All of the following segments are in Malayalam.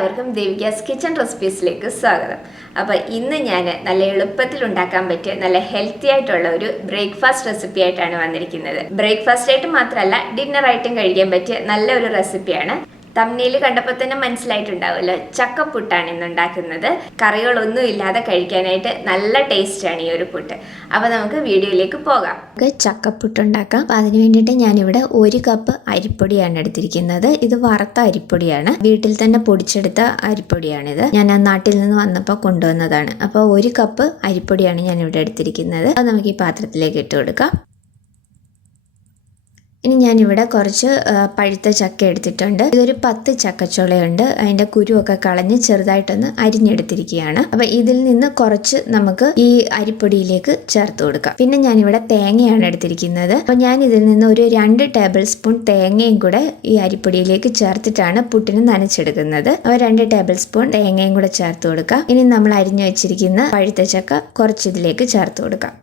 എല്ലാവർക്കും ദേവികാസ് കിച്ചൺ റെസിപ്പീസിലേക്ക് സ്വാഗതം. അപ്പോൾ ഇന്ന് ഞാൻ നല്ല എളുപ്പത്തിൽ ഉണ്ടാക്കാൻ പറ്റിയ നല്ല ഹെൽത്തി ആയിട്ടുള്ള ഒരു ബ്രേക്ക്ഫാസ്റ്റ് റെസിപ്പി ആയിട്ടാണ് വന്നിരിക്കുന്നത്. ബ്രേക്ക്ഫാസ്റ്റ് ആയിട്ട് മാത്രമല്ല ഡിന്നർ ആയിട്ടും കഴിക്കാൻ പറ്റിയ നല്ല ഒരു റെസിപ്പിയാണ്. തമ്മിൽ കണ്ടപ്പോൾ തന്നെ മനസ്സിലായിട്ടുണ്ടാവുമല്ലോ, ചക്കപ്പുട്ടാണ് ഇന്ന് ഉണ്ടാക്കുന്നത്. കറികളൊന്നും ഇല്ലാതെ കഴിക്കാനായിട്ട് നല്ല ടേസ്റ്റാണ് ഈ ഒരു പുട്ട്. അപ്പോൾ നമുക്ക് വീഡിയോയിലേക്ക് പോകാം. ചക്കപ്പുട്ട് ഉണ്ടാക്കാം. അപ്പം അതിന് വേണ്ടിയിട്ട് ഞാനിവിടെ 1 കപ്പ് അരിപ്പൊടിയാണ് എടുത്തിരിക്കുന്നത്. ഇത് വറുത്ത അരിപ്പൊടിയാണ്, വീട്ടിൽ തന്നെ പൊടിച്ചെടുത്ത അരിപ്പൊടിയാണിത്. ഞാൻ ആ നാട്ടിൽ നിന്ന് വന്നപ്പോൾ കൊണ്ടുവന്നതാണ്. അപ്പോൾ 1 കപ്പ് അരിപ്പൊടിയാണ് ഞാനിവിടെ എടുത്തിരിക്കുന്നത്. അത് നമുക്ക് ഈ പാത്രത്തിലേക്ക് ഇട്ട് കൊടുക്കാം. ഇനി ഞാനിവിടെ കുറച്ച് പഴുത്ത ചക്ക എടുത്തിട്ടുണ്ട്. ഇതൊരു 10 ചക്കച്ചുളയുണ്ട്. അതിൻ്റെ കുരുവൊക്കെ കളഞ്ഞ് ചെറുതായിട്ടൊന്ന് അരിഞ്ഞെടുത്തിരിക്കുകയാണ്. അപ്പം ഇതിൽ നിന്ന് കുറച്ച് നമുക്ക് ഈ അരിപ്പൊടിയിലേക്ക് ചേർത്ത് കൊടുക്കാം. പിന്നെ ഞാനിവിടെ തേങ്ങയാണ് എടുത്തിരിക്കുന്നത്. അപ്പം ഞാൻ ഇതിൽ നിന്ന് ഒരു 2 ടേബിൾ സ്പൂൺ തേങ്ങയും കൂടെ ഈ അരിപ്പൊടിയിലേക്ക് ചേർത്തിട്ടാണ് പുട്ടിന് നനച്ചെടുക്കുന്നത്. അപ്പോൾ 2 ടേബിൾ സ്പൂൺ തേങ്ങയും കൂടെ ചേർത്ത് കൊടുക്കാം. ഇനി നമ്മൾ അരിഞ്ഞു വെച്ചിരിക്കുന്ന പഴുത്ത ചക്ക കുറച്ച് ഇതിലേക്ക് ചേർത്ത് കൊടുക്കാം.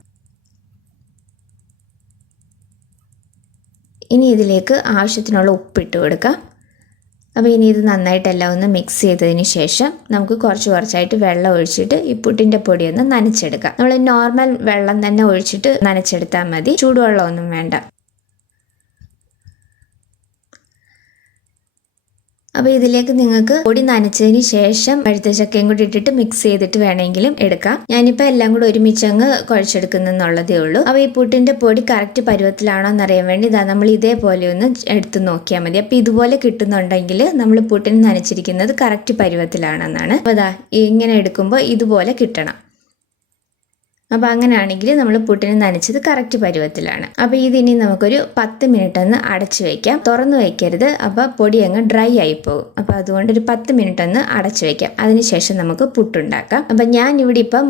ഇനി ഇതിലേക്ക് ആവശ്യത്തിനുള്ള ഉപ്പിട്ട് കൊടുക്കാം. അപ്പോൾ ഇനി ഇത് നന്നായിട്ടെല്ലാം ഒന്ന് മിക്സ് ചെയ്തതിന് ശേഷം നമുക്ക് കുറച്ചായിട്ട് വെള്ളം ഒഴിച്ചിട്ട് ഈ പുട്ടിൻ്റെ പൊടിയൊന്ന് നനച്ചെടുക്കാം. നമ്മൾ നോർമൽ വെള്ളം തന്നെ ഒഴിച്ചിട്ട് നനച്ചെടുത്താൽ മതി, ചൂടുവെള്ളമൊന്നും വേണ്ട. അപ്പോൾ ഇതിലേക്ക് നിങ്ങൾക്ക് പൊടി നനച്ചതിന് ശേഷം പഴുത്ത ചക്കയും കൂടി ഇട്ടിട്ട് മിക്സ് ചെയ്തിട്ട് വേണമെങ്കിലും എടുക്കാം. ഞാനിപ്പോൾ എല്ലാം കൂടി ഒരുമിച്ചങ്ങ് കുഴച്ചെടുക്കുന്നുള്ളതേ ഉള്ളൂ. അപ്പോൾ ഈ പുട്ടിൻ്റെ പൊടി കറക്റ്റ് പരുവത്തിലാണോ എന്നറിയാൻ വേണ്ടി നമ്മൾ ഇതേപോലെ ഒന്ന് എടുത്ത് നോക്കിയാൽ മതി. അപ്പോൾ ഇതുപോലെ കിട്ടുന്നുണ്ടെങ്കിൽ നമ്മൾ പുട്ടിന് നനച്ചിരിക്കുന്നത് കറക്റ്റ് പരുവത്തിലാണെന്നാണ്. അപ്പോൾ ഇങ്ങനെ എടുക്കുമ്പോൾ ഇതുപോലെ കിട്ടണം. അപ്പോൾ അങ്ങനെയാണെങ്കിൽ നമ്മൾ പുട്ടിന് നനച്ചത് കറക്റ്റ് പരുവത്തിലാണ്. അപ്പോൾ ഇതിനി നമുക്കൊരു 10 മിനിറ്റ് ഒന്ന് അടച്ചു വയ്ക്കാം. തുറന്നു വയ്ക്കരുത്, അപ്പോൾ പൊടി അങ്ങ് ഡ്രൈ ആയി പോകും. അപ്പോൾ അതുകൊണ്ട് ഒരു 10 മിനിറ്റ് ഒന്ന് അടച്ചു വയ്ക്കാം. അതിനുശേഷം നമുക്ക് പുട്ടുണ്ടാക്കാം. അപ്പം ഞാൻ ഇവിടെ ഇപ്പം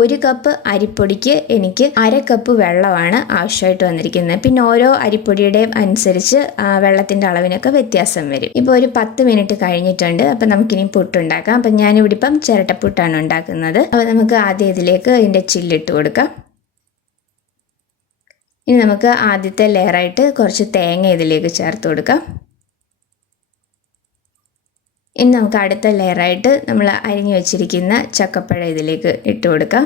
1 കപ്പ് അരിപ്പൊടിക്ക് എനിക്ക് 1/2 കപ്പ് വെള്ളമാണ് ആവശ്യമായിട്ട് വന്നിരിക്കുന്നത്. പിന്നെ ഓരോ അരിപ്പൊടിയുടെയും അനുസരിച്ച് വെള്ളത്തിൻ്റെ അളവിനൊക്കെ വ്യത്യാസം വരും. ഇപ്പോൾ ഒരു 10 മിനിറ്റ് കഴിഞ്ഞിട്ടുണ്ട്. അപ്പം നമുക്കിനി പുട്ടുണ്ടാക്കാം. അപ്പം ഞാനിവിടെ ഇപ്പം ചിരട്ടപ്പുട്ടാണ് ഉണ്ടാക്കുന്നത്. അപ്പോൾ നമുക്ക് ആദ്യം ഇതിലേക്ക് ഇതിൻ്റെ ചില്ല് ഇട്ട് കൊടുക്കാം. ഇനി നമുക്ക് ആദ്യത്തെ ലെയറായിട്ട് കുറച്ച് തേങ്ങ ഇതിലേക്ക് ചേർത്ത് കൊടുക്കാം. ഇനി നമുക്ക് അടുത്ത ലെയറായിട്ട് നമ്മൾ അരിഞ്ഞു വെച്ചിരിക്കുന്ന ചക്കപ്പഴം ഇതിലേക്ക് ഇട്ട് കൊടുക്കാം.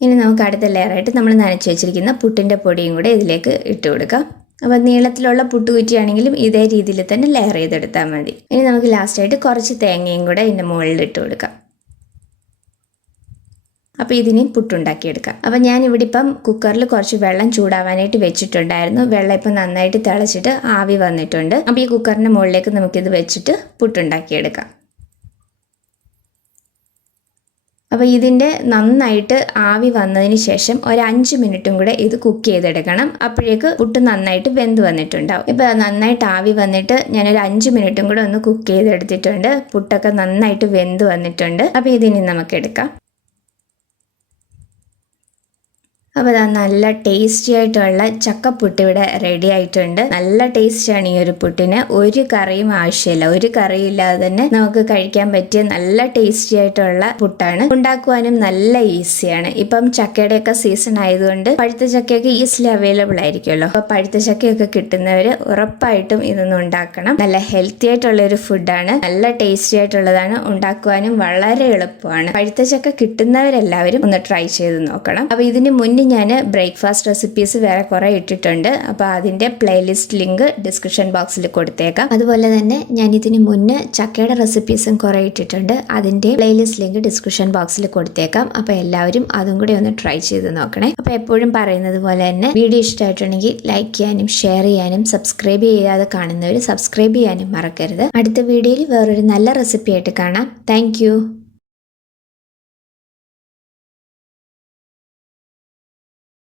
ഇനി നമുക്ക് അടുത്ത ലെയറായിട്ട് നമ്മൾ നനച്ച് വെച്ചിരിക്കുന്ന പുട്ടിൻ്റെ പൊടിയും കൂടെ ഇതിലേക്ക് ഇട്ട് കൊടുക്കാം. അപ്പോൾ നീളത്തിലുള്ള പുട്ടുകുറ്റിയാണെങ്കിലും ഇതേ രീതിയിൽ തന്നെ ലെയർ ചെയ്തെടുത്താൽ മതി. ഇനി നമുക്ക് ലാസ്റ്റായിട്ട് കുറച്ച് തേങ്ങയും കൂടെ ഇതിൻ്റെ മുകളിൽ ഇട്ട് കൊടുക്കാം. അപ്പോൾ ഇതിനി പുട്ടുണ്ടാക്കിയെടുക്കാം. അപ്പോൾ ഞാനിവിടെ ഇപ്പം കുക്കറിൽ കുറച്ച് വെള്ളം ചൂടാവാനായിട്ട് വെച്ചിട്ടുണ്ടായിരുന്നു. വെള്ളം ഇപ്പം നന്നായിട്ട് തിളച്ചിട്ട് ആവി വന്നിട്ടുണ്ട്. അപ്പോൾ ഈ കുക്കറിൻ്റെ മുകളിലേക്ക് നമുക്കിത് വെച്ചിട്ട് പുട്ടുണ്ടാക്കിയെടുക്കാം. അപ്പോൾ ഇതിൻ്റെ നന്നായിട്ട് ആവി വന്നതിന് ശേഷം ഒരു 5 മിനിറ്റും കൂടെ ഇത് കുക്ക് ചെയ്തെടുക്കണം. അപ്പോഴേക്ക് പുട്ട് നന്നായിട്ട് വെന്ത് വന്നിട്ടുണ്ടാവും. ഇപ്പോൾ നന്നായിട്ട് ആവി വന്നിട്ട് ഞാനൊരു 5 മിനിറ്റും കൂടെ ഒന്ന് കുക്ക് ചെയ്തെടുത്തിട്ടുണ്ട്. പുട്ടൊക്കെ നന്നായിട്ട് വെന്ത് വന്നിട്ടുണ്ട്. അപ്പോൾ ഇതിനി നമുക്ക് എടുക്കാം. അപ്പോൾ നല്ല ടേസ്റ്റി ആയിട്ടുള്ള ചക്കപ്പുട്ട് ഇവിടെ റെഡി ആയിട്ടുണ്ട്. നല്ല ടേസ്റ്റാണ് ഈ ഒരു പുട്ടിന്. ഒരു കറിയും ആവശ്യമില്ല. ഒരു കറിയില്ലാതെ തന്നെ നമുക്ക് കഴിക്കാൻ പറ്റിയ നല്ല ടേസ്റ്റി ആയിട്ടുള്ള പുട്ടാണ്. ഉണ്ടാക്കുവാനും നല്ല ഈസിയാണ്. ഇപ്പം ചക്കയുടെയൊക്കെ സീസൺ ആയതുകൊണ്ട് പഴുത്ത ചക്കയൊക്കെ ഈസിലി അവൈലബിൾ ആയിരിക്കുമല്ലോ. അപ്പോൾ പഴുത്ത ചക്കയൊക്കെ കിട്ടുന്നവർ ഉറപ്പായിട്ടും ഇതൊന്നും ഉണ്ടാക്കണം. നല്ല ഹെൽത്തി ആയിട്ടുള്ള ഒരു ഫുഡാണ്. നല്ല ടേസ്റ്റി ആയിട്ടുള്ളതാണ്. ഉണ്ടാക്കുവാനും വളരെ എളുപ്പമാണ്. പഴുത്ത ചക്ക കിട്ടുന്നവരെല്ലാവരും ഒന്ന് ട്രൈ ചെയ്ത് നോക്കണം. അപ്പോൾ ഇതിന് മുന്നേ ഞാൻ ബ്രേക്ക്ഫാസ്റ്റ് റെസിപ്പീസ് വേറെ കുറേ ഇട്ടിട്ടുണ്ട്. അപ്പോൾ അതിൻ്റെ പ്ലേലിസ്റ്റ് ലിങ്ക് ഡിസ്ക്രിപ്ഷൻ ബോക്സിൽ കൊടുത്തേക്കാം. അതുപോലെ തന്നെ ഞാൻ ഇതിന് മുന്നേ ചക്കയുടെ റെസിപ്പീസും കുറേ ഇട്ടിട്ടുണ്ട്. അതിൻ്റെ പ്ലേലിസ്റ്റ് ലിങ്ക് ഡിസ്ക്രിപ്ഷൻ ബോക്സിൽ കൊടുത്തേക്കാം. അപ്പോൾ എല്ലാവരും അതും കൂടി ഒന്ന് ട്രൈ ചെയ്ത് നോക്കണേ. അപ്പോൾ എപ്പോഴും പറയുന്നത് പോലെ തന്നെ വീഡിയോ ഇഷ്ടമായിട്ടുണ്ടെങ്കിൽ ലൈക്ക് ചെയ്യാനും ഷെയർ ചെയ്യാനും സബ്സ്ക്രൈബ് ചെയ്യാതെ കാണുന്നവർ സബ്സ്ക്രൈബ് ചെയ്യാനും മറക്കരുത്. അടുത്ത വീഡിയോയിൽ വേറൊരു നല്ല റെസിപ്പി ആയിട്ട് കാണാം. താങ്ക്